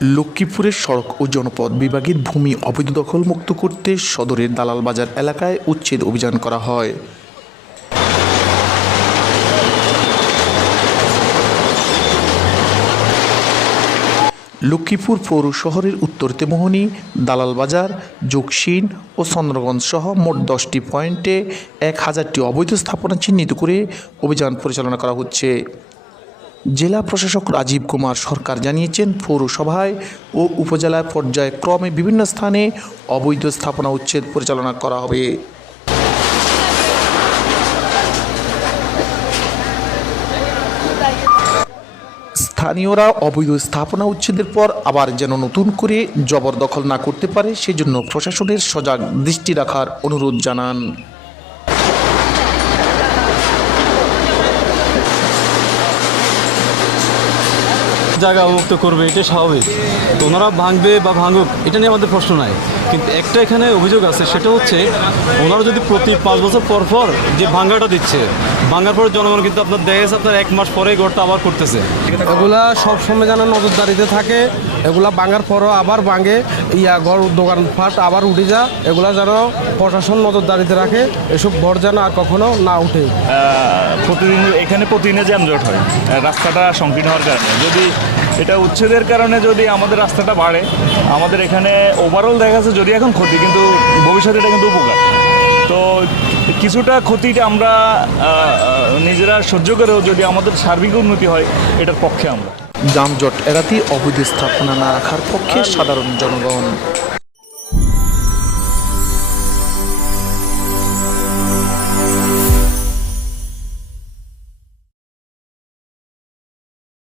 লক্ষ্মীপুরের সড়ক ও জনপথ বিভাগের ভূমি অবৈধ দখল মুক্ত করতে সদরের দালাল বাজার এলাকায় উচ্ছেদ অভিযান করা হয়। লক্ষ্মীপুর পৌর শহরের উত্তর তেমোহনী, দালাল বাজার, যোগসিন ও চন্দ্রগঞ্জ সহ মোট 10টি পয়েন্টে 1000টি অবৈধ স্থাপনা চিহ্নিত করে অভিযান পরিচালনা করা হচ্ছে। জেলা প্রশাসক রাজীব কুমার সরকার জানিয়েছেন, পৌরসভায় ও উপজেলা পর্যায়ে ক্রমে বিভিন্ন স্থানে অবৈধ স্থাপনা উচ্ছেদ পরিচালনা করা হবে। স্থানীয়রা অবৈধ স্থাপনা উচ্ছেদের পর আবার যেন নতুন করে জবরদখল না করতে পারে সেজন্য প্রশাসনের সজাগ দৃষ্টি রাখার অনুরোধ জানান। জায়গা উন্মুক্ত করবে, এটা স্বাভাবিক। তো ওনারা ভাঙবে বা ভাঙুক, এটা নিয়ে আমাদের প্রশ্ন নাই। কিন্তু একটা এখানে অভিযোগ আছে, সেটা হচ্ছে ওনারা যদি প্রতি 5 বছর পর পর যে ভাঙাটা দিচ্ছে, ভাঙার পর জনগণ কিন্তু আপনার দেখা গেছে আপনার 1 মাস পরেই ঘরটা আবার করতেছে। এগুলা সবসময় যেন নজরদারিতে থাকে, এগুলা ভাঙার পরও আবার ভাঙে, ঘর দোকানপাট আবার উঠে যা, এগুলা যেন প্রশাসন নজরদারিতে রাখে, এসব ঘর যেন আর কখনো না উঠে। প্রতিদিনে যানজট হয় রাস্তাটা সংকীর্ণ হওয়ার কারণে। যদি এটা উচ্ছেদের কারণে যদি আমাদের রাস্তাটা বাড়ে, আমাদের এখানে ওভারঅল দেখা যাচ্ছে যদি এখন ক্ষতি, কিন্তু ভবিষ্যতে এটা কিন্তু উপকার। তো কিছুটা ক্ষতিটা আমরা নিজেরা সহ্য করেও যদি আমাদের সার্বিক উন্নতি হয়, এটার পক্ষে আমরা। যানজট এড়াতে অবৈধ স্থাপনা না রাখার পক্ষে সাধারণ জনগণ।